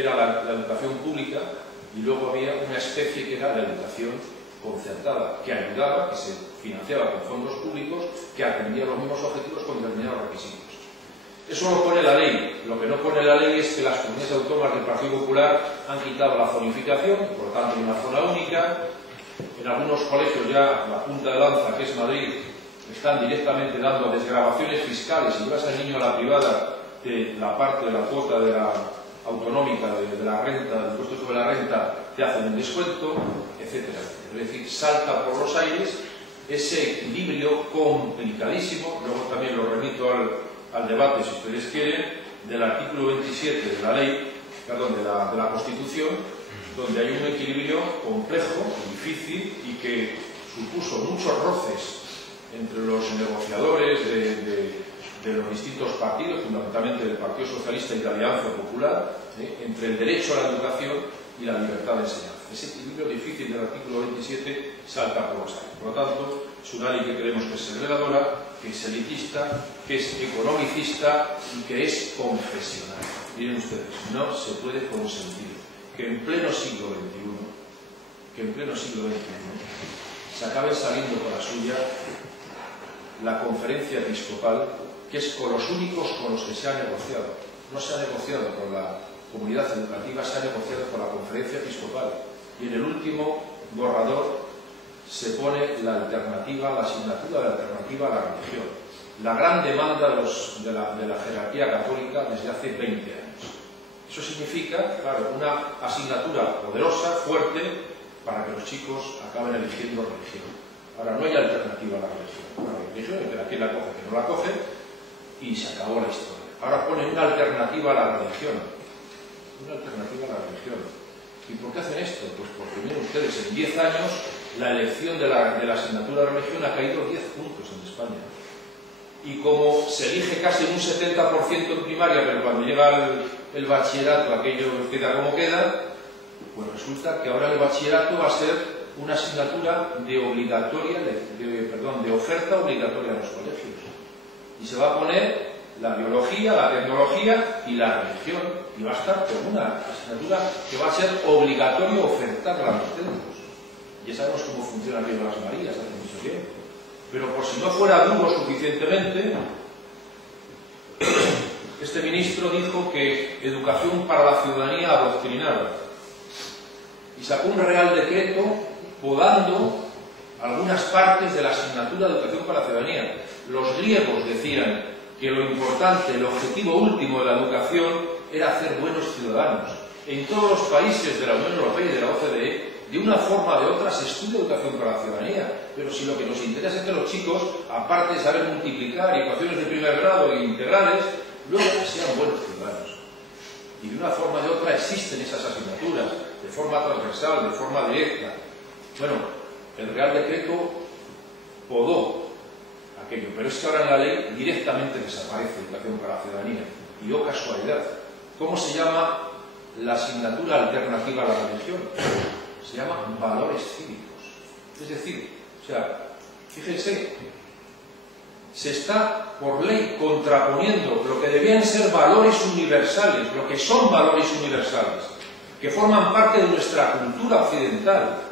era la educación pública, y luego había una especie que era la educación concertada, que ayudaba, que se financiaba con fondos públicos, que atendía los mismos objetivos con determinados requisitos. Eso lo pone la ley. Lo que no pone la ley es que las comunidades autónomas del Partido Popular han quitado la zonificación, por lo tanto hay una zona única. En algunos colegios ya la punta de lanza, que es Madrid, están directamente dando desgravaciones fiscales. Si llevas al niño a la privada, de la parte de la cuota de la autonómica, de la renta, del impuesto sobre la renta, te hacen un descuento, etcétera. Es decir, salta por los aires ese equilibrio complicadísimo. Luego también lo remito al debate, si ustedes quieren, del artículo 27 de la ley, perdón, de la Constitución, donde hay un equilibrio complejo, difícil, y que supuso muchos roces entre los negociadores de los distintos partidos, fundamentalmente del Partido Socialista y de la Alianza Popular, entre el derecho a la educación y la libertad de enseñanza. Ese equilibrio difícil del artículo 27 salta por los aires. Por lo tanto, es una ley que creemos que es segregadora, que es elitista, que es economicista y que es confesional. Miren ustedes, no se puede consentir que en pleno siglo XXI, se acabe saliendo con la suya la conferencia episcopal, que es con los únicos con los que se ha negociado. No se ha negociado con la comunidad educativa, se ha negociado con la conferencia episcopal. Y en el último borrador se pone la alternativa, la asignatura de alternativa a la religión. La gran demanda de la jerarquía católica desde hace 20 años. Eso significa, claro, una asignatura poderosa, fuerte, para que los chicos acaben eligiendo religión. Ahora, no hay alternativa a la religión. La religión, el que la coge, que no la coge, y se acabó la historia. Ahora ponen una alternativa a la religión. Una alternativa a la religión. ¿Y por qué hacen esto? Pues porque, miren ustedes, en 10 años la elección de la asignatura de religión ha caído 10 puntos en España. Y como se elige casi un 70% en primaria, pero cuando llega el bachillerato aquello queda como queda, pues resulta que ahora el bachillerato va a ser una asignatura de oferta obligatoria en los colegios. Y se va a poner la biología, la tecnología y la religión. Y va a estar con una asignatura que va a ser obligatorio ofertarla a los centros. Ya sabemos cómo funciona aquello de las Marías hace mucho tiempo. Pero por si no fuera duro suficientemente, este ministro dijo que educación para la ciudadanía adoctrinada. Y sacó un real decreto podando algunas partes de la asignatura de educación para la ciudadanía. Los griegos decían que lo importante, el objetivo último de la educación era hacer buenos ciudadanos. En todos los países de la Unión Europea y de la OCDE, de una forma o de otra, se estudia educación para la ciudadanía. Pero si lo que nos interesa es que los chicos, aparte de saber multiplicar ecuaciones de primer grado e integrales, luego sean buenos ciudadanos. Y de una forma o de otra existen esas asignaturas, de forma transversal, de forma directa. Bueno, el Real Decreto podó aquello, pero es que ahora en la ley directamente desaparece educación para la ciudadanía. Y oh casualidad, ¿cómo se llama la asignatura alternativa a la religión? Se llama valores cívicos. Es decir, fíjense, se está por ley contraponiendo lo que debían ser valores universales, lo que son valores universales, que forman parte de nuestra cultura occidental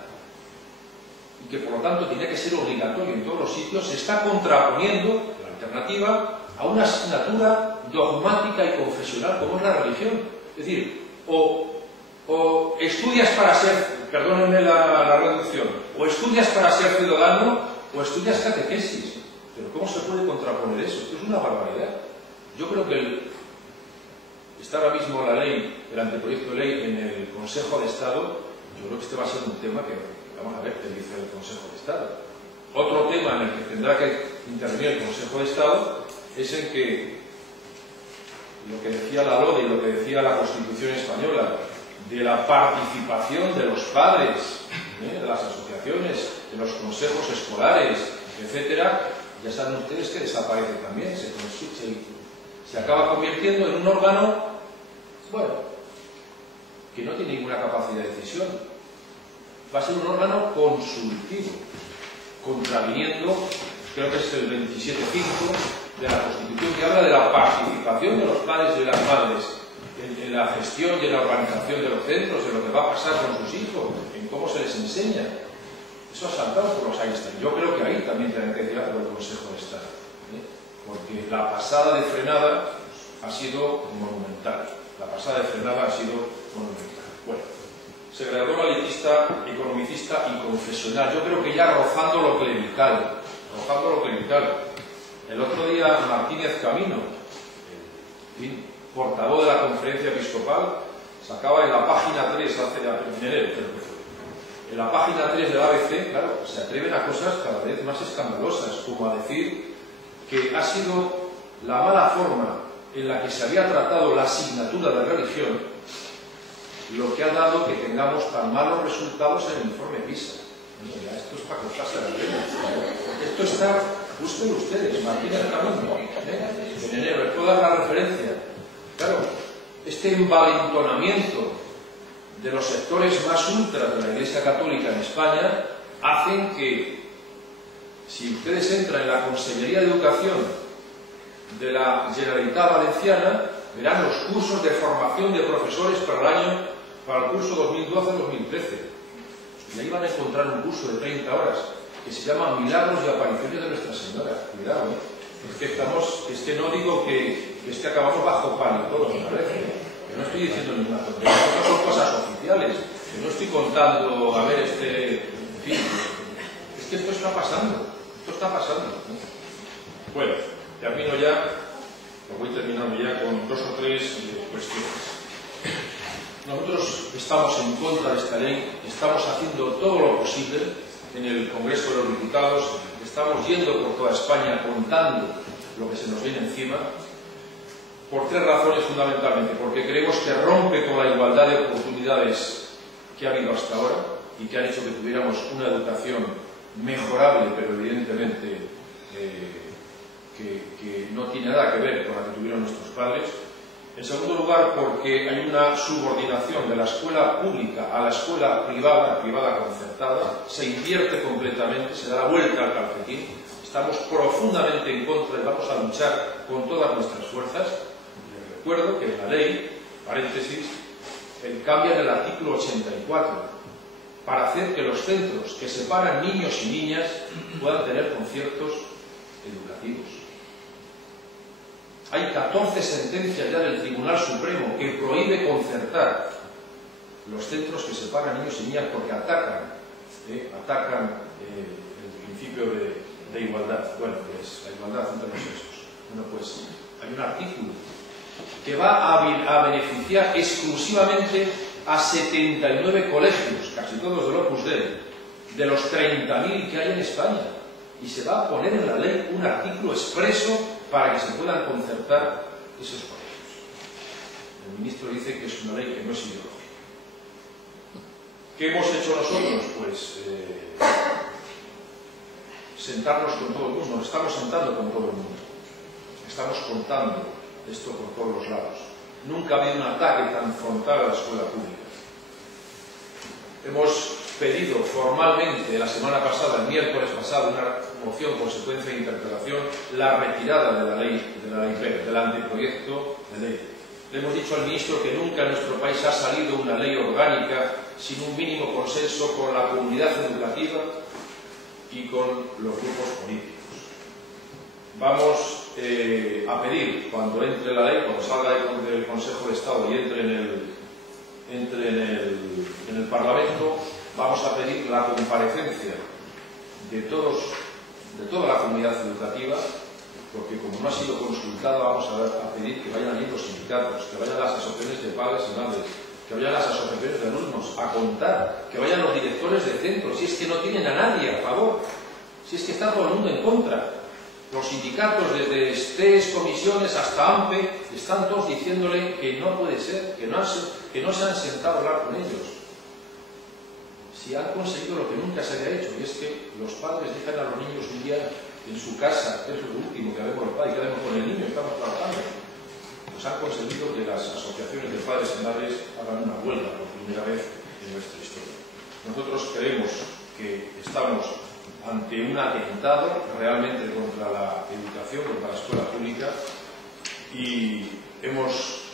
y que por lo tanto tiene que ser obligatorio en todos los sitios, se está contraponiendo la alternativa a una asignatura dogmática y confesional como es la religión. Es decir, o estudias para ser, perdónenme la reducción, o estudias para ser ciudadano o estudias catequesis. Pero ¿cómo se puede contraponer eso? Esto es una barbaridad. Yo creo que está ahora mismo la ley, el anteproyecto de ley en el Consejo de Estado. Yo creo que este va a ser un tema que vamos a ver qué dice el Consejo de Estado. Otro tema en el que tendrá que intervenir el Consejo de Estado es en que lo que decía la LODE y lo que decía la Constitución española de la participación de los padres, de las asociaciones, de los consejos escolares, etcétera, ya saben ustedes que desaparece también, se acaba convirtiendo en un órgano, bueno, que no tiene ninguna capacidad de decisión. Va a ser un órgano consultivo, contraviniendo, creo que es el 27.5 de la Constitución, que habla de la participación de los padres y de las madres en la gestión y en la organización de los centros, de lo que va a pasar con sus hijos, en cómo se les enseña. Eso ha saltado por los aires. Yo creo que ahí también tiene que quedar el Consejo de Estado, porque la pasada de frenada ha sido monumental. La pasada de frenada ha sido monumental. Bueno, segregador elitista, economicista y confesional. Yo creo que ya rozando lo clerical. El otro día Martínez Camino, portavoz de la Conferencia Episcopal, sacaba en la página 3, en enero creo que fue, en la página 3 del ABC, claro, se atreven a cosas cada vez más escandalosas, como a decir que ha sido la mala forma en la que se había tratado la asignatura de religión lo que ha dado que tengamos tan malos resultados en el informe PISA. Mira, esto es para cortarse la pena. Esto está, busquen ustedes, Martínez Camino, en enero, les puedo dar la referencia. Claro, este envalentonamiento de los sectores más ultras de la Iglesia Católica en España hacen que, si ustedes entran en la Consellería de Educación de la Generalitat Valenciana, verán los cursos de formación de profesores para el curso 2012-2013. Y ahí van a encontrar un curso de 30 horas que se llama Milagros y Apariciones de Nuestra Señora. Cuidado, es que no digo que acabamos bajo palio todos, me parece. Que no estoy diciendo ninguna tontería. No son cosas oficiales. Que no estoy contando, a ver, en fin. Es que esto está pasando. Bueno, termino ya. Voy terminando ya con 2 o 3 cuestiones. Nosotros estamos en contra de esta ley, estamos haciendo todo lo posible en el Congreso de los Diputados, estamos yendo por toda España contando lo que se nos viene encima, por 3 razones fundamentalmente. Porque creemos que rompe con la igualdad de oportunidades que ha habido hasta ahora y que han hecho que tuviéramos una educación mejorable, pero evidentemente que no tiene nada que ver con la que tuvieron nuestros padres. En segundo lugar, porque hay una subordinación de la escuela pública a la escuela privada concertada, se invierte completamente, se da la vuelta al calcetín. Estamos profundamente en contra y vamos a luchar con todas nuestras fuerzas. Les recuerdo que en la ley, paréntesis, cambia el artículo 84 para hacer que los centros que separan niños y niñas puedan tener conciertos educativos. Hay 14 sentencias ya del Tribunal Supremo que prohíbe concertar los centros que separan niños y niñas porque atacan el principio de igualdad. Bueno, pues la igualdad entre los sexos. Bueno, pues hay un artículo que va a beneficiar exclusivamente a 79 colegios, casi todos del Opus Dei, de los 30.000 que hay en España. Y se va a poner en la ley un artículo expreso para que se puedan concertar esos colegios. El ministro dice que es una ley que no es ideológica. ¿Qué hemos hecho nosotros? Pues sentarnos con todo el mundo. Nos estamos sentando con todo el mundo. Estamos contando esto por todos los lados. Nunca ha habido un ataque tan frontal a la escuela pública. Hemos pedido formalmente la semana pasada, el miércoles pasado, una moción consecuencia de interpelación, la retirada de la ley del anteproyecto de ley. Le hemos dicho al ministro que nunca en nuestro país ha salido una ley orgánica sin un mínimo consenso con la comunidad educativa y con los grupos políticos. Vamos a pedir, cuando entre la ley, cuando salga del Consejo de Estado y entre en el Parlamento, vamos a pedir la comparecencia de toda la comunidad educativa, porque como no ha sido consultada, vamos a pedir que vayan allí los sindicatos, que vayan las asociaciones de padres y madres, que vayan las asociaciones de alumnos a contar, que vayan los directores de centros, si es que no tienen a nadie a favor, si es que está todo el mundo en contra. Los sindicatos, desde STES, comisiones hasta AMPE, están todos diciéndole que no puede ser, que no se han sentado a hablar con ellos. Si han conseguido lo que nunca se había hecho, y es que los padres dejan a los niños un día en su casa, que es lo último que haremos los padres, que haremos con el niño, estamos trabajando. Pues han conseguido que las asociaciones de padres y madres hagan una huelga por primera vez en nuestra historia. Nosotros creemos que estamos ante un atentado realmente contra la educación, contra la escuela pública, y hemos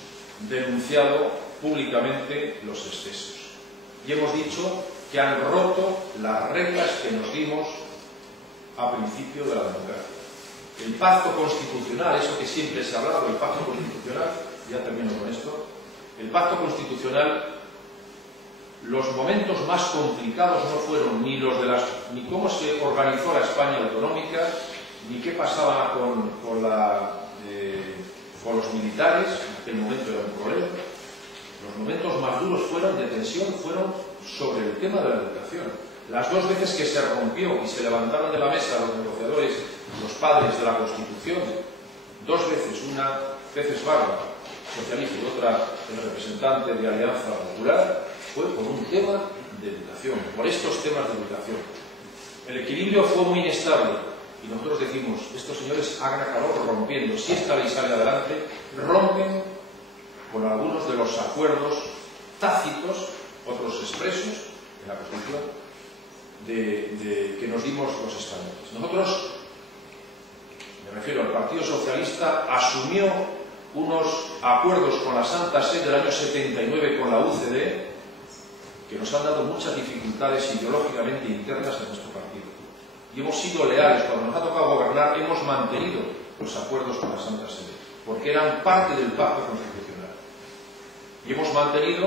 denunciado públicamente los excesos y hemos dicho que han roto las reglas que nos dimos a principio de la democracia. El pacto constitucional, eso que siempre se ha hablado, el pacto constitucional, ya termino con esto, el pacto constitucional, los momentos más complicados no fueron ni los de ni cómo se organizó la España autonómica, ni qué pasaba con los militares, en aquel momento era un problema. Los momentos más duros de tensión fueron sobre el tema de la educación. Las dos veces que se rompió y se levantaron de la mesa los negociadores, los padres de la Constitución, dos veces, una veces Barba, socialista, y otra el representante de Alianza Popular, fue por un tema de educación, por estos temas de educación. El equilibrio fue muy inestable y nosotros decimos, estos señores hagan a calor rompiendo. Si esta ley sale adelante, rompen con algunos de los acuerdos tácitos, otros expresos en la Constitución, que nos dimos los españoles. Nosotros, me refiero al Partido Socialista, asumió unos acuerdos con la Santa Sede del año 79 con la UCD que nos han dado muchas dificultades ideológicamente internas en nuestro partido. Y hemos sido leales, cuando nos ha tocado gobernar, hemos mantenido los acuerdos con la Santa Sede, porque eran parte del pacto constitucional. Y hemos mantenido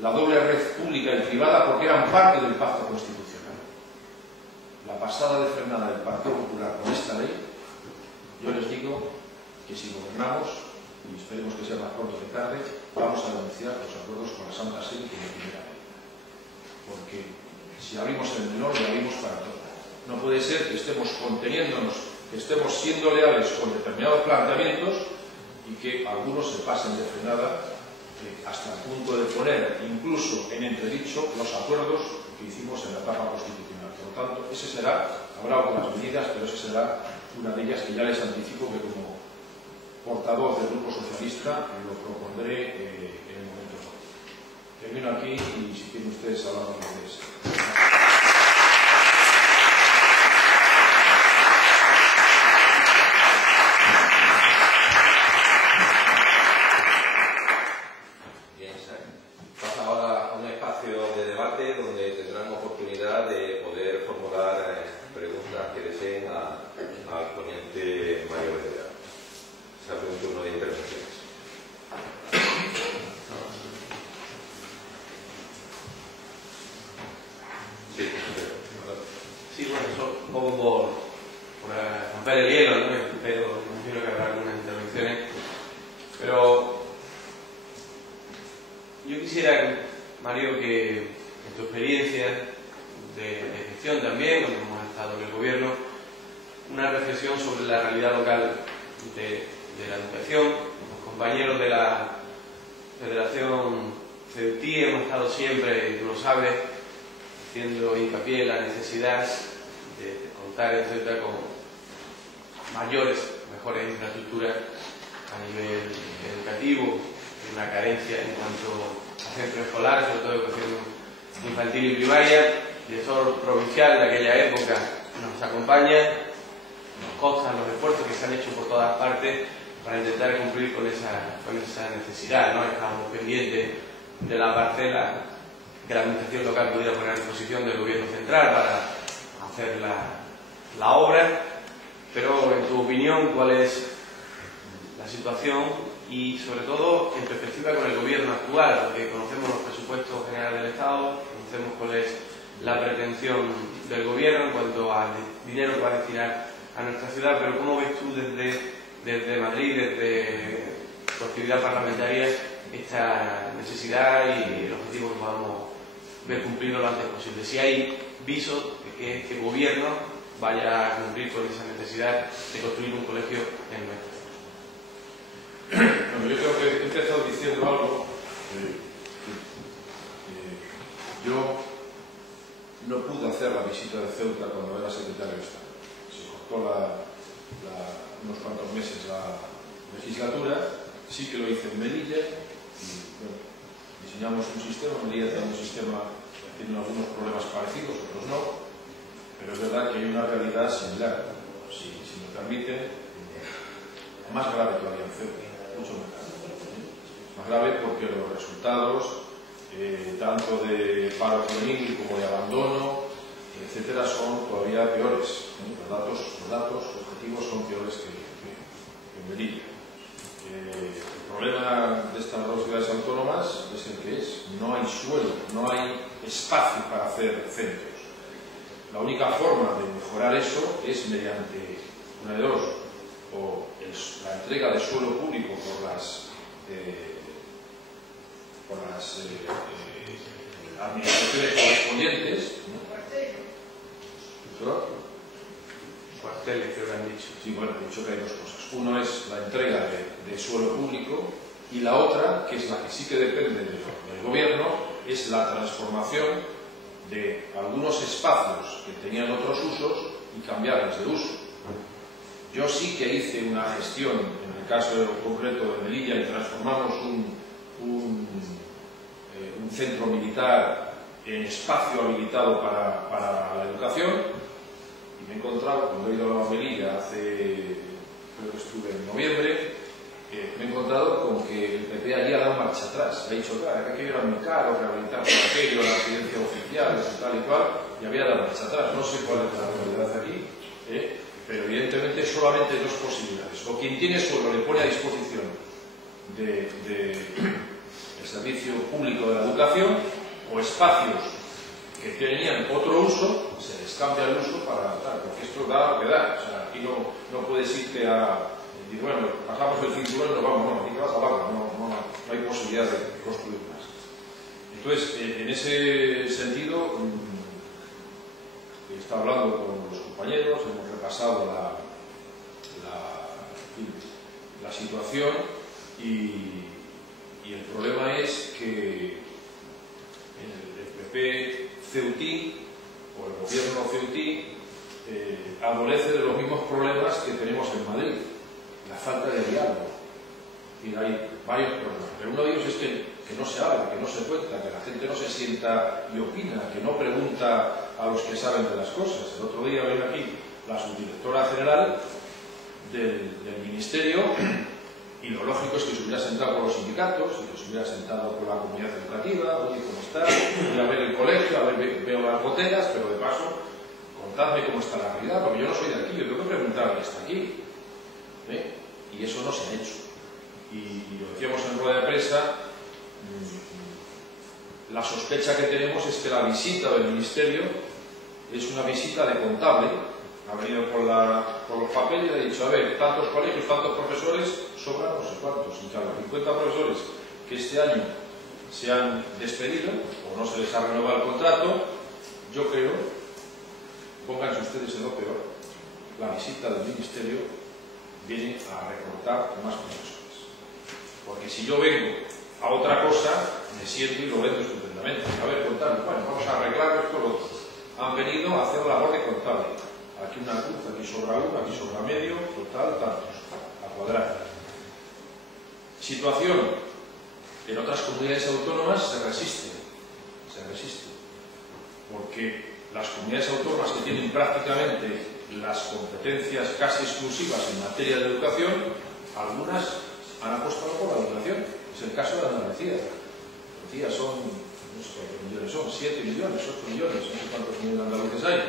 la doble red pública y privada porque eran parte del pacto constitucional. La pasada de frenada del Partido Popular con esta ley, yo les digo que si gobernamos, y esperemos que sea más pronto que tarde, vamos a denunciar los acuerdos con la Santa Sede como primera ley. Porque si abrimos el melón, lo abrimos para todo. No puede ser que estemos conteniéndonos, que estemos siendo leales con determinados planteamientos y que algunos se pasen de frenada hasta el punto de poner incluso en entredicho los acuerdos que hicimos en la etapa constitucional. Por lo tanto, ese será, habrá otras medidas, pero esa será una de ellas que ya les anticipo que como portavoz del Grupo Socialista lo propondré en el momento oportuno. Termino aquí y si quieren ustedes hablamos de eso. Si hay viso de que este gobierno vaya a cumplir con esa necesidad de construir un colegio en nuestro. Bueno, yo creo que he empezado diciendo algo. Yo no pude hacer la visita de Ceuta cuando era secretario de Estado. Se cortó unos cuantos meses la legislatura. Sí que lo hice en Melilla y bueno, diseñamos un sistema. Melilla tiene un sistema, tiene algunos problemas parecidos, otros no, pero es verdad que hay una realidad similar, si me permiten, más grave todavía en Ceuta, mucho más grave. más grave porque los resultados, tanto de paro juvenil como de abandono, etcétera, son todavía peores. Los datos objetivos son peores que en Melilla. El problema de estas dos ciudades autónomas es el que es. No hay suelo, no hay espacio para hacer centros. La única forma de mejorar eso es mediante una de dos, o la entrega de suelo público por las administraciones correspondientes, ¿no? Cuarteles, que lo han dicho. Sí, bueno, he dicho que hay dos cosas. Uno es la entrega de suelo público y la otra, que es la que sí que depende del gobierno, es la transformación de algunos espacios que tenían otros usos y cambiarles de uso. Yo sí que hice una gestión, en el caso concreto de Melilla, y transformamos un centro militar en espacio habilitado para la educación. Y me he encontrado, cuando he ido a Melilla creo que estuve en noviembre, me he encontrado con que el PP allí ha dado marcha atrás. Le ha dicho, claro, que aquello era muy caro, rehabilitar por aquello, la residencia oficial, tal y cual, y había dado marcha atrás. No sé cuál es la realidad aquí, pero evidentemente solamente hay dos posibilidades. O quien tiene suelo le pone a disposición del servicio público de la educación, o espacios que tenían otro uso, se les cambia el uso porque esto da lo que da. O sea, aquí no puedes irte a decir, bueno, pasamos el cinturón y nos vamos, no, aquí te vas a abajo, no hay posibilidad de construir más. Entonces, en ese sentido, he estado hablando con los compañeros, hemos repasado la situación y el problema es que el PP ceutí, o el gobierno ceutí, adolece de los mismos problemas que tenemos en Madrid, la falta de diálogo. Y hay varios problemas, pero uno de ellos es que no se habla, que no se cuenta, que la gente no se sienta y opina, que no pregunta a los que saben de las cosas. El otro día venía aquí la subdirectora general del Ministerio, y lo lógico es que se hubiera sentado con los sindicatos, y que se hubiera sentado con la comunidad educativa, oye, ¿cómo está? Voy a ver el colegio, a ver, veo las goteras, pero de paso, contadme cómo está la realidad, porque yo no soy de aquí, yo tengo que preguntar quién está aquí. Y eso no se ha hecho. Y lo decíamos en rueda de prensa, la sospecha que tenemos es que la visita del Ministerio es una visita de contable. Ha venido por los papeles y ha dicho, a ver, tantos colegios, tantos profesores, sobran no sé cuántos. Y claro, 50 profesores que este año se han despedido o no se les ha renovado el contrato, yo creo, pónganse ustedes en lo peor, la visita del Ministerio viene a recortar más profesores. Porque si yo vengo a otra cosa, me siento y lo vendo estupendamente. A ver, contadme, bueno, vamos a arreglar esto o lo otro. Han venido a hacer la labor de contable. Aquí una cruz, aquí sobra uno, aquí sobra medio, total, tantos, a cuadrar. Situación, en otras comunidades autónomas se resiste, porque las comunidades autónomas que tienen prácticamente las competencias casi exclusivas en materia de educación, algunas han apostado por la educación. Es el caso de Andalucía. Andalucía son, no sé cuántos millones son, 7 millones, 8 millones, no sé cuántos millones de andaluces hay.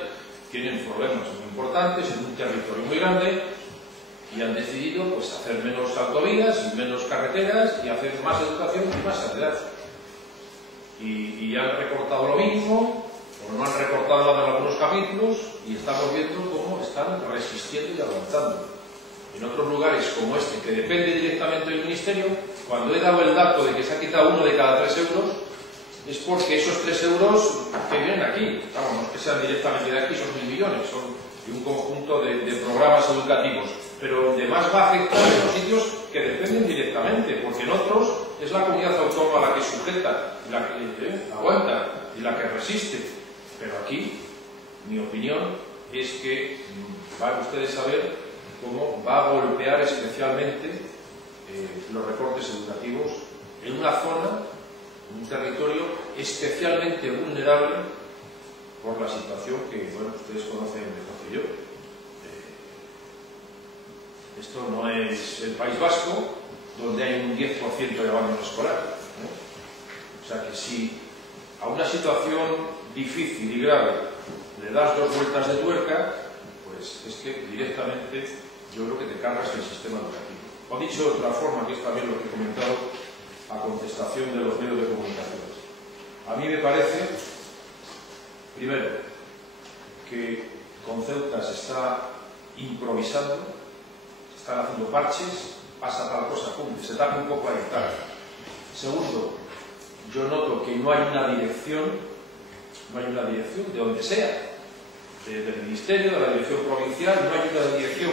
Tienen problemas muy importantes en un territorio muy grande y han decidido pues, hacer menos autovías y menos carreteras y hacer más educación y más sanidad. Y han recortado lo mismo, o no han recortado nada en algunos capítulos, y estamos viendo cómo están resistiendo y avanzando. En otros lugares como este, que depende directamente del Ministerio, cuando he dado el dato de que se ha quitado 1 de cada 3 euros, es porque esos 3 euros que vienen aquí, claro, no es que sean directamente de aquí, son 1.000 millones, son de un conjunto de programas educativos, pero donde más va a afectar en los sitios que dependen directamente, porque en otros es la comunidad autónoma la que sujeta, la que aguanta y la que resiste. Pero aquí, mi opinión es que van ustedes a ver cómo va a golpear especialmente los recortes educativos en una zona, un territorio especialmente vulnerable por la situación que, bueno, ustedes conocen mejor que yo. Esto no es el País Vasco, donde hay un 10% de abandono escolar, ¿no? O sea que si a una situación difícil y grave le das 2 vueltas de tuerca, pues es que directamente yo creo que te cargas el sistema educativo. O dicho de otra forma, que es también lo que he comentado a contestación de los medios de comunicación. A mí me parece, primero, que con Ceuta se está improvisando, se están haciendo parches, pasa tal cosa, pum, se tapa un poco a dictar. Segundo, yo noto que no hay una dirección de donde sea, del Ministerio, de la dirección provincial, no hay una dirección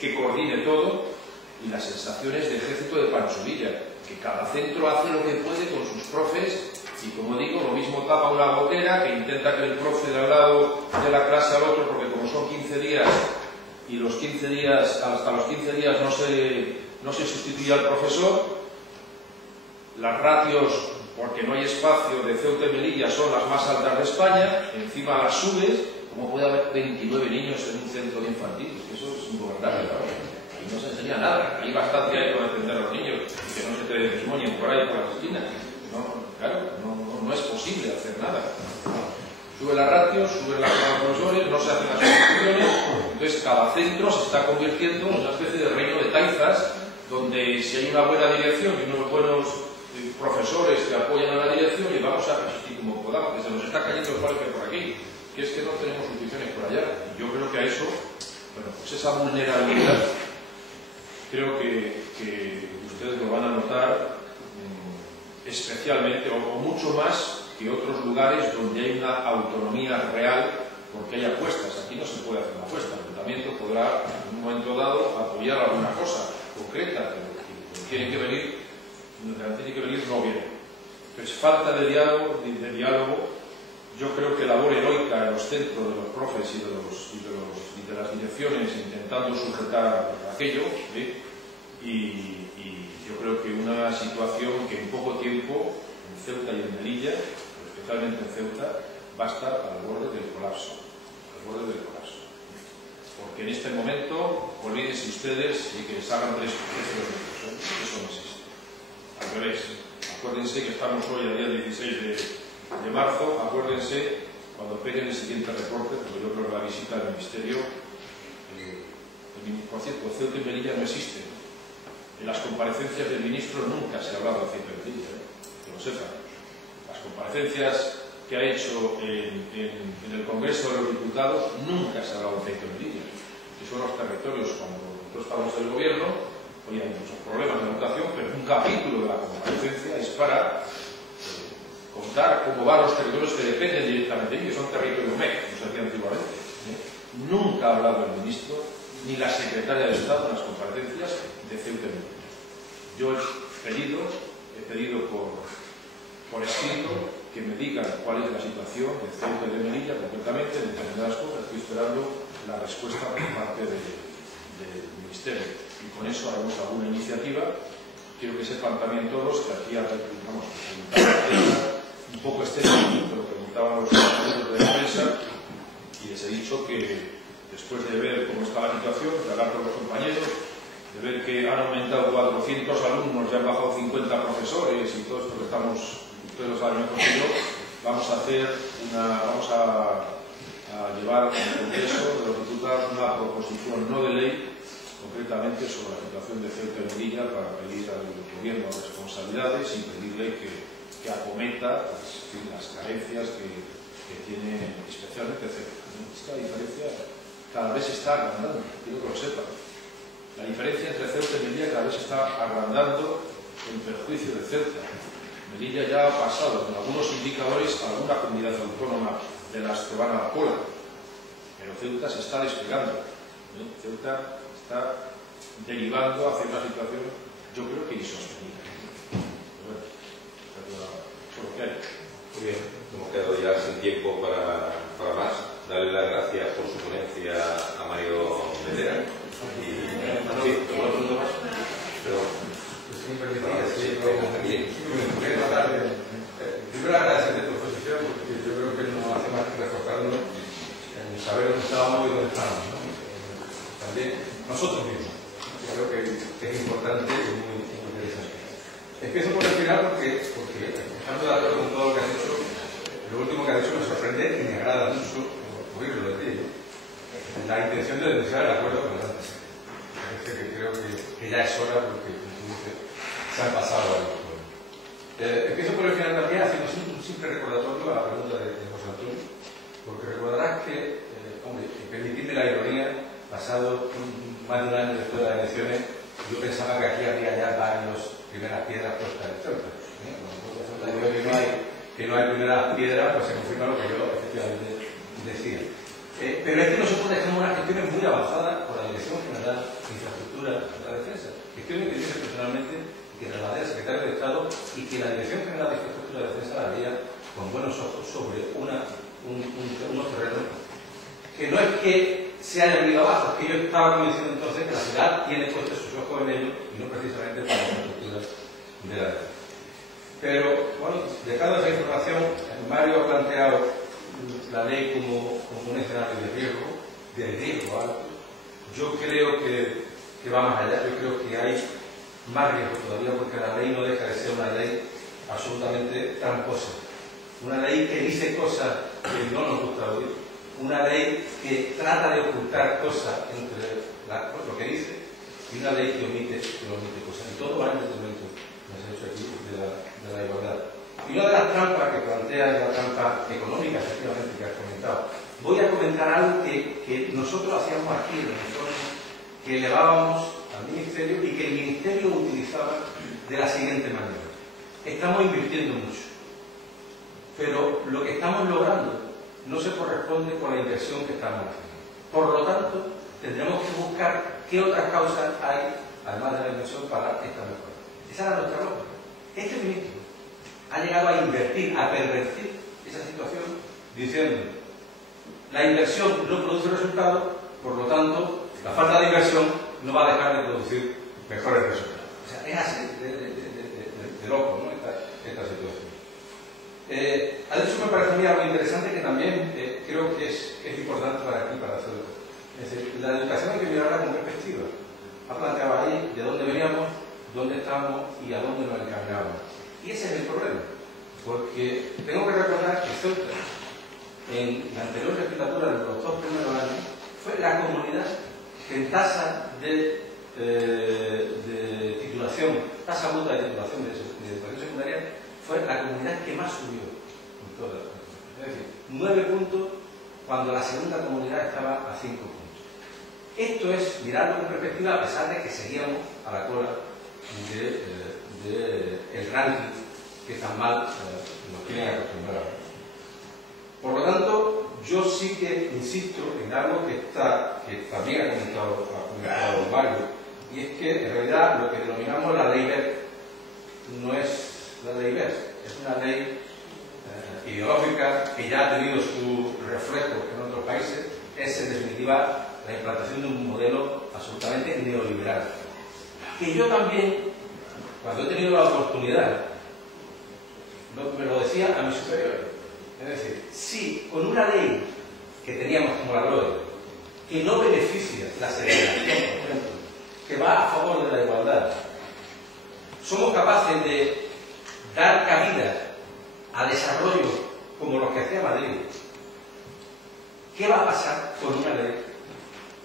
que coordine todo, y la sensación es de ejército de Pancho Villa, que cada centro hace lo que puede con sus profes, y como digo, lo mismo tapa una gotera, que intenta que el profe de al lado de la clase al otro, porque como son 15 días, y los 15 días, hasta los 15 días no se sustituye al profesor, las ratios, porque no hay espacio, de Ceuta y Melilla son las más altas de España, encima las subes. ¿Cómo puede haber 29 niños en un centro de infantil? Eso es ingobernable, claro. Ahí no se enseña nada. Hay bastante ahí para entender a los niños, y que no se te desmoñen por ahí, por las esquinas. No, claro, no es posible hacer nada. Sube la ratio, sube la cantidad de profesores, no se hacen las sustituciones. Entonces cada centro se está convirtiendo en una especie de reino de taifas, donde si hay una buena dirección y unos buenos profesores que apoyan a la dirección, y vamos a asistir como podamos, que se nos está cayendo el colegio por aquí, que es que no tenemos sustituciones por allá. Y yo creo que a eso, bueno, pues esa vulnerabilidad, creo que ustedes lo van a notar especialmente, o mucho más que otros lugares donde hay una autonomía real, porque hay apuestas. Aquí no se puede hacer una apuesta. El ayuntamiento podrá en un momento dado apoyar alguna cosa concreta, pero tiene que venir no bien. Entonces, falta de diálogo, yo creo que labor heroica en los centros de los profes y de las direcciones intentando sujetar aquello, ¿sí? Y yo creo que una situación que en poco tiempo en Ceuta y en Melilla, pero especialmente en Ceuta, va a estar al borde del colapso, porque en este momento, olvídense ustedes y que les hagan 3 metros, eso no existe. Al revés, acuérdense que estamos hoy al día 16 de marzo, acuérdense cuando peguen el siguiente reporte, porque yo creo que la visita al Ministerio, por cierto, Ceuta y Melilla no existen. En las comparecencias del ministro nunca se ha hablado de Ceuta y Melilla, que lo sepan. Las comparecencias que ha hecho en el Congreso de los Diputados nunca se ha hablado de Ceuta y Melilla, que son los territorios cuando nosotros estamos en el gobierno. Hoy hay muchos problemas de educación, pero un capítulo de la comparecencia es para contar cómo van los territorios que dependen directamente de ellos, que son territorios MEC, como se decía antiguamente. Nunca ha hablado el ministro ni la secretaria de Estado en las comparecencias de Ceuta y Melilla. Yo he pedido por escrito que me digan cuál es la situación de Ceuta y de Melilla, concretamente, en determinadas cosas. Estoy esperando la respuesta por parte del Ministerio. Y con eso haremos alguna iniciativa. Quiero que sepan también todos que aquí vamos un poco extenso, lo preguntaban los compañeros de la prensa, y les he dicho que después de ver cómo está la situación, de hablar con los compañeros, de ver que han aumentado 400 alumnos, ya han bajado 50 profesores y todo esto que estamos, ustedes lo saben mejor que yo, vamos a llevar al Congreso de los Diputados una proposición no de ley, concretamente sobre la situación de Ceuta y Melilla, para pedir al gobierno responsabilidades y pedirle que acometa las carencias que tiene especialmente Ceuta. Esta diferencia cada vez se está agrandando, quiero que lo sepan. La diferencia entre Ceuta y Melilla cada vez se está agrandando en perjuicio de Ceuta. Melilla ya ha pasado, con algunos indicadores, a alguna comunidad autónoma de las que van a la cola, pero Ceuta se está despegando. Ceuta está derivando hacia una situación, yo creo que insostenible. Bueno, eso es lo que hay. Muy bien, hemos quedado ya sin tiempo para más. Darle las gracias por su ponencia a Mario Medera. Primero agradecerle tu exposición, porque yo creo que nos hace más que reforzarnos en saber dónde estábamos y dónde estamos, ¿no? También nosotros mismos. Yo creo que es importante y muy Empiezo por el final porque estando de acuerdo con todo lo que has dicho, lo último que has dicho me sorprende y me agrada mucho oírlo de ti, la intención de denunciar el acuerdo con el antes. Creo que ya es hora porque, como tú dices, se han pasado varios pueblos. Empiezo por el final también haciendo un simple recordatorio a la pregunta de José Antonio, porque recordarás que, permitidme la ironía, pasado más de un año después de las elecciones, yo pensaba que aquí había ya varias primeras piedras puestas en Ceuta. Que no hay primeras piedras, pues se confirma lo que yo efectivamente decía. Pero es que nosotros dejamos unas gestiones muy avanzadas por la Dirección General de Infraestructura de la Defensa. Gestiones que hice personalmente, que trasladé al secretario de Estado y que la Dirección General de Infraestructura de la Defensa la veía con buenos ojos sobre unos terrenos que no es que se hayan ido abajo, es que yo estaba convencido entonces que la ciudad tiene puestos sus ojos en ello y no precisamente para la infraestructura de la defensa. Pero, bueno, dejando esa información, Mario ha planteado la ley como un escenario de riesgo alto. Yo creo que va más allá, yo creo que hay más riesgo todavía porque la ley no deja de ser una ley absolutamente tramposa. Una ley que dice cosas que no nos gusta oír. Una ley que trata de ocultar cosas entre lo que dice y una ley que omite cosas. Y todo va en el momento que se ha hecho aquí de la igualdad. Y una de las trampas que plantea es la trampa económica, efectivamente, que has comentado. Voy a comentar algo que nosotros hacíamos aquí en el informe, que elevábamos al Ministerio y que el Ministerio utilizaba de la siguiente manera. Estamos invirtiendo mucho, pero lo que estamos logrando no se corresponde con la inversión que estamos haciendo. Por lo tanto, tendremos que buscar qué otras causas hay, además de la inversión, para esta mejora. Esa era nuestra lógica. Este ministro ha llegado a invertir, a pervertir esa situación, diciendo la inversión no produce resultados, por lo tanto, la falta de inversión no va a dejar de producir mejores resultados. O sea, es así de loco, ¿no? Esta situación. Ha dicho, me parece a mí algo interesante que también creo que es importante para aquí, para hacerlo. Es decir, la educación hay que mirarla con perspectiva. Ha planteado ahí de dónde veníamos, dónde estamos y a dónde nos encaminamos. Y ese es el problema, porque tengo que recordar que Ceuta, en la anterior legislatura de los 2 primeros años, fue la comunidad que en tasa de titulación, tasa bruta de titulación de educación secundaria, fue la comunidad que más subió en toda la comunidad. Es decir, 9 puntos cuando la segunda comunidad estaba a 5 puntos. Esto es mirarlo con perspectiva a pesar de que seguíamos a la cola del ranking que tan mal nos tienen acostumbrados. Por lo tanto, yo sí que insisto en algo que también ha comentado Mario, y es que en realidad lo que denominamos la ley BERT no es la ley BERT, es una ley ideológica que ya ha tenido su reflejo en otros países, es en definitiva la implantación de un modelo absolutamente neoliberal. Que yo también, cuando he tenido la oportunidad, me lo decía a mis superiores. Es decir, si con una ley que teníamos como la LOE, que no beneficia la segregación, por ejemplo, que va a favor de la igualdad, somos capaces de dar cabida a desarrollo como los que hacía Madrid, ¿qué va a pasar con una ley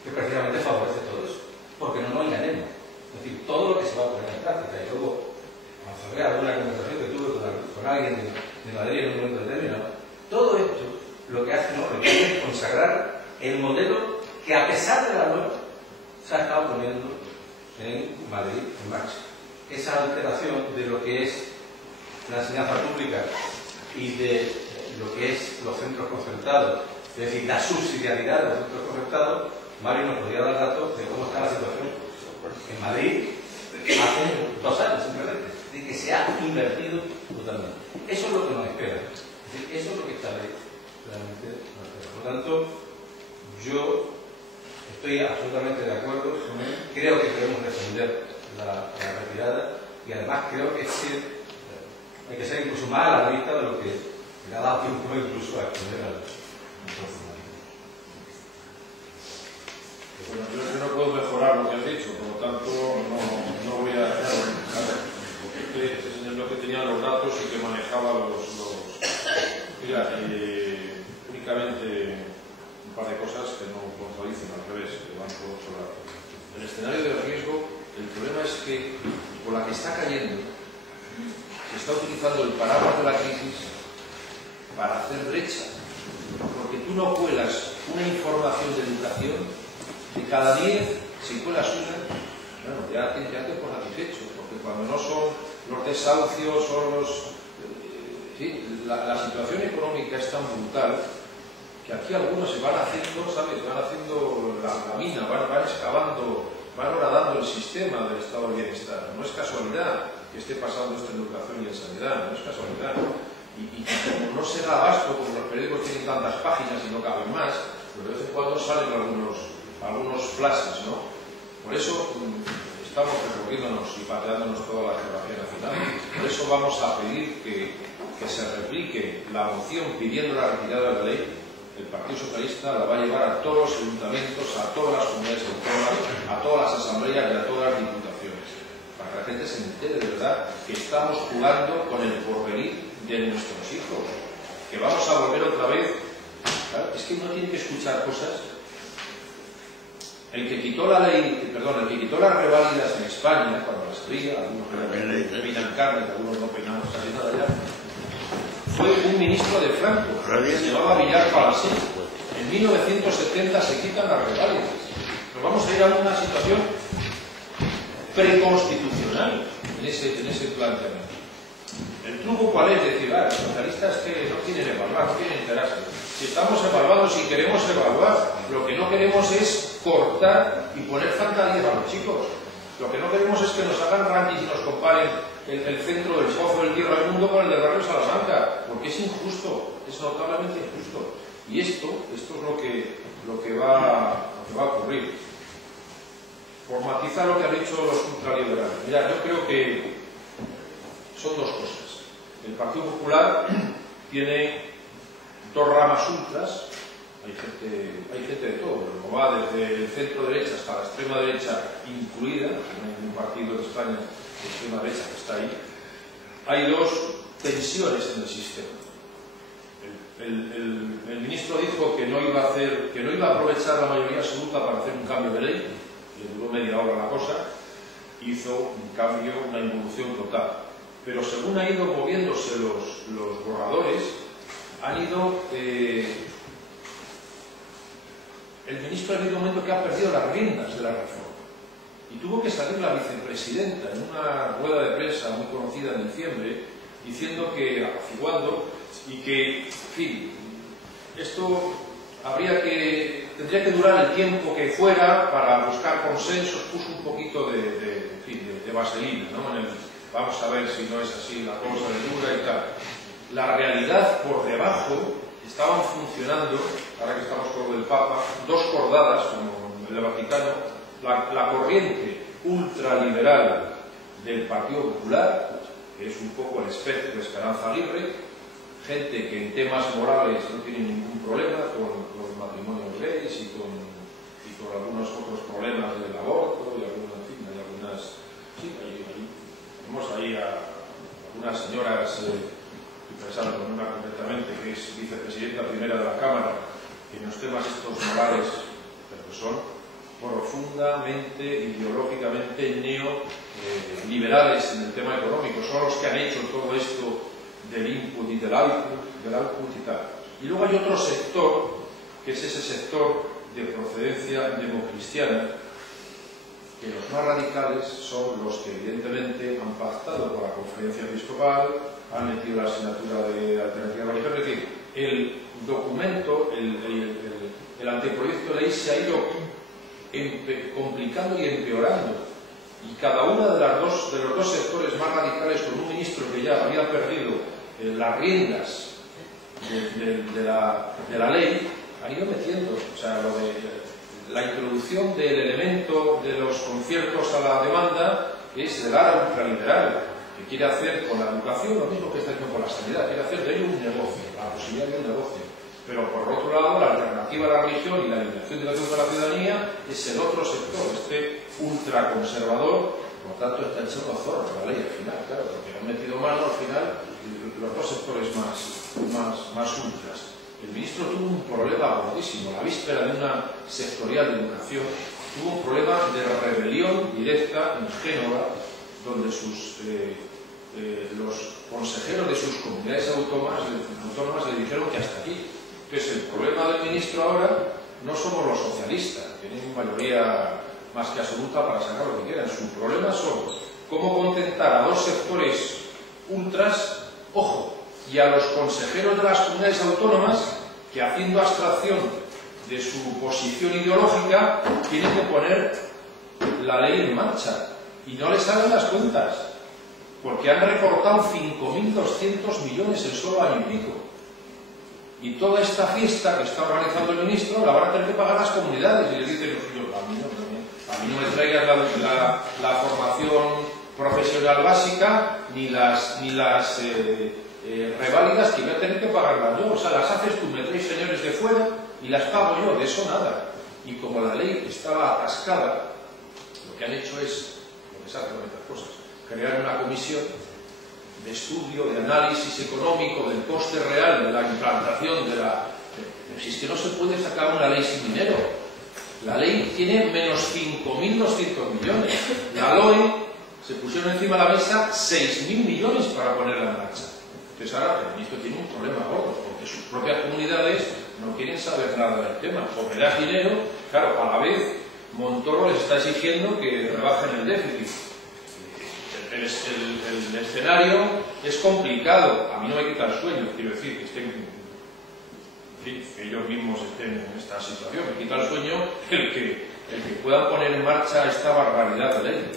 que precisamente favorece todo eso? Porque no nos engañemos. Es decir, todo lo que se va a poner en práctica, y luego vamos a alguna conversación que tuve con alguien de Madrid en un momento determinado, todo esto lo que hace, lo que hace es consagrar el modelo que a pesar de la ley se ha estado poniendo en Madrid en marcha. Esa alteración de lo que es la enseñanza pública y de lo que es los centros concertados, es decir, la subsidiariedad de los centros concertados, Mario nos podría dar datos de cómo está la situación en Madrid hace 2 años simplemente, de que se ha invertido totalmente. Eso es lo que nos espera, es decir, eso es lo que está ahí realmente. Por lo tanto, yo estoy absolutamente de acuerdo con él, creo que debemos defender la retirada y además creo que hay que ser incluso más alarmista de lo que le ha dado tiempo incluso a exponer al Bueno, yo no puedo mejorar lo que has dicho, por lo tanto no voy a... tenía los datos y que manejaba los... Mira, únicamente un par de cosas que no contradicen, al revés, que van por otro lado. El escenario de riesgo, el problema es que por la que está cayendo, se está utilizando el paraguas de la crisis para hacer brecha, porque tú no cuelas una información de educación de cada 10, si cuelas una, bueno, ya te por satisfecho, porque cuando no son los desahucios, son los... sí, la situación económica es tan brutal que aquí algunos se van haciendo, ¿sabes? Van haciendo la mina, van excavando, van horadando el sistema del estado de bienestar. No es casualidad que esté pasando esto en educación y en sanidad, no es casualidad. Y como no se da abasto, como los periódicos tienen tantas páginas y no caben más, pues de vez en cuando salen algunos flashes, ¿no? Por eso estamos recorriéndonos y pateándonos toda la geografía nacional. Por eso vamos a pedir que se replique la moción pidiendo la retirada de la ley. El Partido Socialista la va a llevar a todos los ayuntamientos, a todas las comunidades autónomas, a todas las asambleas y a todas las diputaciones, para que la gente se entere de verdad que estamos jugando con el porvenir de nuestros hijos, que vamos a volver otra vez. ¿Claro? Es que uno tiene que escuchar cosas. El que quitó la ley, perdón, el que quitó las reválidas en España, cuando las había, algunos peinan carne, algunos no peinamos casi nada ya, fue un ministro de Franco, que se llamaba Villar Palasí. En 1970 se quitan las reválidas. Nos vamos a ir a una situación preconstitucional en ese planteamiento. ¿El truco cuál es? Decir, los socialistas que no quieren evaluar, no quieren enterarse. Si estamos evaluando, si queremos evaluar, lo que no queremos es cortar y poner zancadillas a los chicos. Lo que no queremos es que nos hagan rankings y nos comparen el centro del pozo del tierra del mundo con el de Barrio Salamanca, porque es injusto, es notablemente injusto. Y esto es lo que va a ocurrir. Por matizar lo que han dicho los ultraliberales. Mira, yo creo que son dos cosas. El Partido Popular tiene dos ramas ultras. Hay gente de todo, como va desde el centro derecha hasta la extrema derecha incluida, no hay ningún partido de España de extrema derecha que está ahí. Hay dos tensiones en el sistema. El ministro dijo que no iba a aprovechar la mayoría absoluta para hacer un cambio de ley, le duró media hora la cosa, hizo un cambio, una involución total. Pero según han ido moviéndose los borradores, han ido... el ministro ha habido un momento que ha perdido las riendas de la reforma y tuvo que salir la vicepresidenta en una rueda de prensa muy conocida en diciembre diciendo que, apaciguando, y que, en fin, esto tendría que durar el tiempo que fuera para buscar consensos, puso un poquito de vaselina, ¿no? Vamos a ver si no es así la cosa de dura y tal. La realidad por debajo estaban funcionando, ahora que estamos con lo del Papa, dos cordadas, como el de Vaticano, la corriente ultraliberal del Partido Popular, que es un poco el espectro de Esperanza Libre, gente que en temas morales no tiene ningún problema con los matrimonios gays y con algunos otros problemas del aborto y tenemos ahí a algunas señoras, pensando con una concretamente que es vicepresidenta primera de la Cámara, que en los temas estos morales, pero que son profundamente, ideológicamente neoliberales en el tema económico, son los que han hecho todo esto del input y del output y tal. Y luego hay otro sector, que es ese sector de procedencia democristiana, que los más radicales son los que evidentemente han pactado con la conferencia episcopal, han metido la asignatura de alternativa religiosa. Es decir, el documento, el anteproyecto de ley se ha ido complicando y empeorando. Y cada uno de los dos sectores más radicales, con un ministro que ya había perdido las riendas de la ley, han ido metiendo. O sea, lo de la introducción del elemento de los conciertos a la demanda es de la ultraliberal, que quiere hacer con la educación lo mismo que está haciendo con la sanidad, quiere hacer de ello un negocio, la posibilidad de un negocio. Pero por otro lado, la alternativa a la religión y la eliminación de la ciudadanía es el otro sector, este ultraconservador, Por lo tanto, está echando zorro la ley al final, claro, porque han metido mano al final los dos sectores más ultras. El ministro tuvo un problema gordísimo. La víspera de una sectorial de educación tuvo un problema de rebelión directa en Génova, donde los consejeros de sus comunidades autónomas le dijeron que hasta aquí. Entonces, el problema del ministro ahora no somos los socialistas, que tienen mayoría más que absoluta para sacar lo que quieran. Su problema son cómo contentar a dos sectores ultras, ojo, y a los consejeros de las comunidades autónomas que, haciendo abstracción de su posición ideológica, tienen que poner la ley en marcha y no les salen las cuentas porque han recortado 5.200 millones en solo año y pico, y toda esta fiesta que está organizando el ministro la van a tener que pagar las comunidades. Y les dicen, a mí no me traigas la formación profesional básica ni las reválidas que voy a tener que pagarlas yo. O sea, las haces tú, me traes señores de fuera y las pago yo, de eso nada. Y como la ley estaba atascada, lo que han hecho es, lo que se hace con estas cosas, crear una comisión de estudio, de análisis económico del coste real de la implantación de la... Si es que no se puede sacar una ley sin dinero. La ley tiene menos 5.200 millones. La LOE se pusieron encima de la mesa 6.000 millones para ponerla en marcha. Entonces ahora el ministro tiene un problema gordo, porque sus propias comunidades no quieren saber nada del tema. Porque das dinero, claro, a la vez Montoro les está exigiendo que rebajen el déficit. El escenario es complicado. A mí no me quita el sueño, quiero decir, que estén, en fin, que ellos mismos estén en esta situación. Me quita el sueño el que puedan poner en marcha esta barbaridad de ley,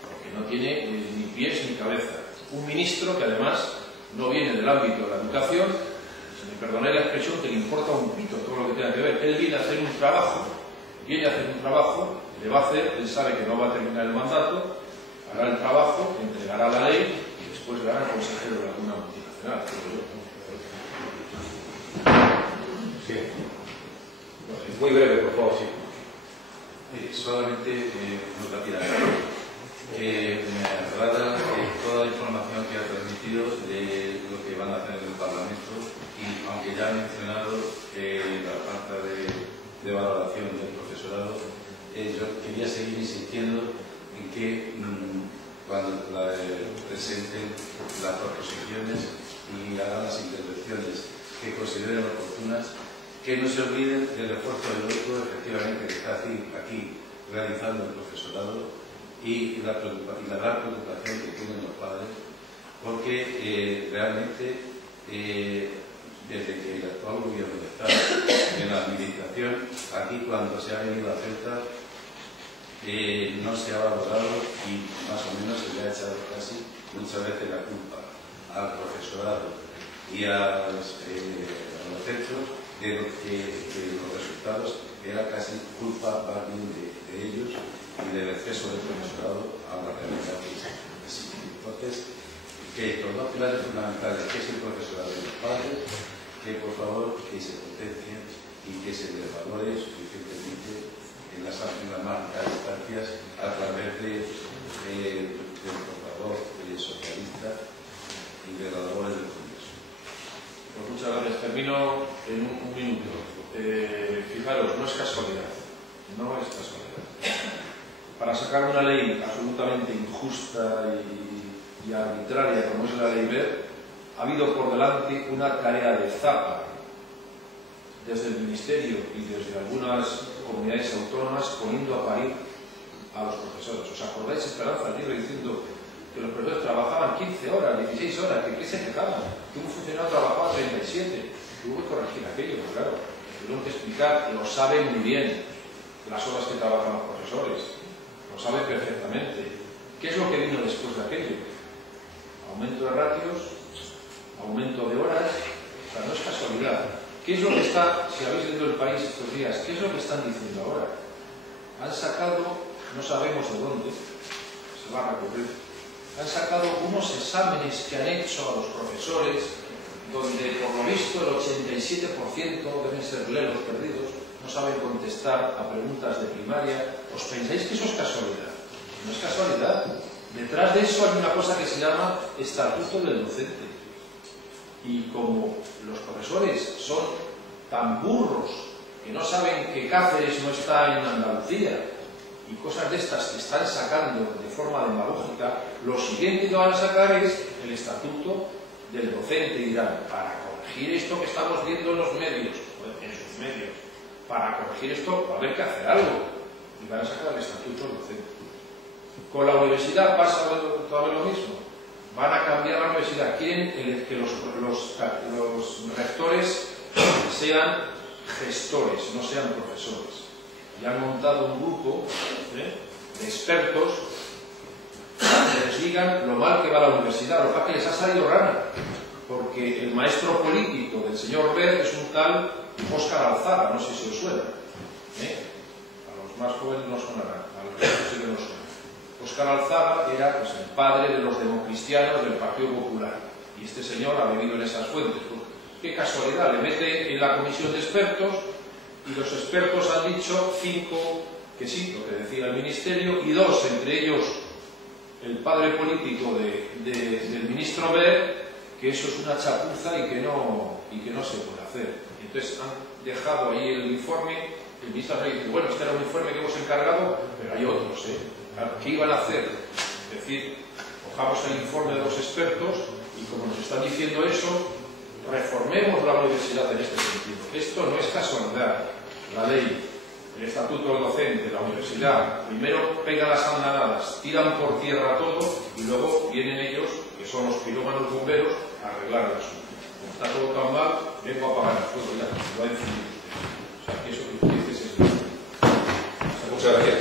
porque no tiene ni pies ni cabeza. Un ministro que además no viene del ámbito de la educación, se me perdone la expresión, que le importa un pito todo lo que tenga que ver. Él viene a hacer un trabajo, le va a hacer, él sabe que no va a terminar el mandato, hará el trabajo, entregará la ley y después le hará consejero de alguna multinacional. Sí. Muy breve, por favor, sí. Solamente muy rápidamente. Me agrada toda la información que ha transmitido de lo que van a hacer en el Parlamento, y aunque ya ha mencionado la falta de valoración del profesorado, yo quería seguir insistiendo en que cuando presenten las proposiciones y hagan las intervenciones que consideren oportunas, que no se olviden del esfuerzo heroico efectivamente que está aquí realizando el profesorado y la gran preocupación que tienen los padres, porque realmente desde que el actual gobierno está en la administración, aquí cuando se ha venido a Ceuta no se ha valorado y más o menos se le ha echado casi muchas veces la culpa al profesorado y a los centros de los resultados, era casi culpa más bien de ellos y del exceso del profesorado a la realidad que existe. Entonces, que estos dos pilares fundamentales, que es el profesorado y los padres, que por favor que se potencien y que se les valore suficientemente en las más altas instancias a través del portavoz socialista y de la labor del Congreso. Pues muchas gracias. Termino en un minuto. Fijaros, no es casualidad. No es casualidad. Para sacar una ley absolutamente injusta y arbitraria como es la ley BER, ha habido por delante una tarea de zapa desde el Ministerio y desde algunas comunidades autónomas poniendo a parir a los profesores. ¿Os acordáis, Esperanza Aguirre, diciendo que los profesores trabajaban 15 horas, 16 horas, que qué se quejaban? Que un funcionario trabajaba 37. Hubo que corregir aquello, claro. Tuvieron que explicar, lo saben muy bien, las horas que trabajan los profesores. Lo saben perfectamente. ¿Qué es lo que vino después de aquello? Aumento de ratios, aumento de horas. O sea, no es casualidad. ¿Qué es lo que está, si habéis leído El País estos días, qué es lo que están diciendo ahora? Han sacado, no sabemos de dónde, se va a recurrir, han sacado unos exámenes que han hecho a los profesores, donde por lo visto el 87% deben ser lelos perdidos, no saben contestar a preguntas de primaria. ¿Os pensáis que eso es casualidad? No es casualidad. Detrás de eso hay una cosa que se llama estatuto del docente. Y como los profesores son tan burros que no saben que Cáceres no está en Andalucía y cosas de estas que están sacando de forma demagógica, lo siguiente que van a sacar es el estatuto del docente y dirán, para corregir esto que estamos viendo en los medios, en sus medios, para corregir esto va a haber que hacer algo y van a sacar el estatuto del docente. Con la universidad pasa todavía lo mismo. Van a cambiar la universidad. Quieren que los rectores sean gestores, no sean profesores. Y han montado un grupo de expertos que les digan lo mal que va la universidad, lo mal que les ha salido rana. Porque el maestro político del señor Wert es un tal Óscar Alzaga, no sé si os suena. A los más jóvenes no sonarán, a los otros sí que no suenan. Óscar Alzaga era pues, el padre de los democristianos del Partido Popular. Y este señor ha bebido en esas fuentes. Qué casualidad, le mete en la comisión de expertos y los expertos han dicho 5 que sí, lo que decía el ministerio, y 2, entre ellos el padre político del ministro Wert, que eso es una chapuza y que no se puede hacer. Entonces han dejado ahí el informe, el ministro dice, bueno, este era un informe que hemos encargado, pero hay otros, ¿qué iban a hacer? Es decir, cojamos el informe de los expertos y como nos están diciendo eso, reformemos la universidad en este sentido. Esto no es casualidad. La ley, el estatuto del docente, la universidad, primero pegan las andanadas, tiran por tierra todo y luego vienen ellos, que son los pirómanos bomberos, a arreglar el asunto. Como está todo tan mal, vengo a apagar el fuego ya, lo ha decidido usted. O sea, que eso que tú dices es... Muchas gracias.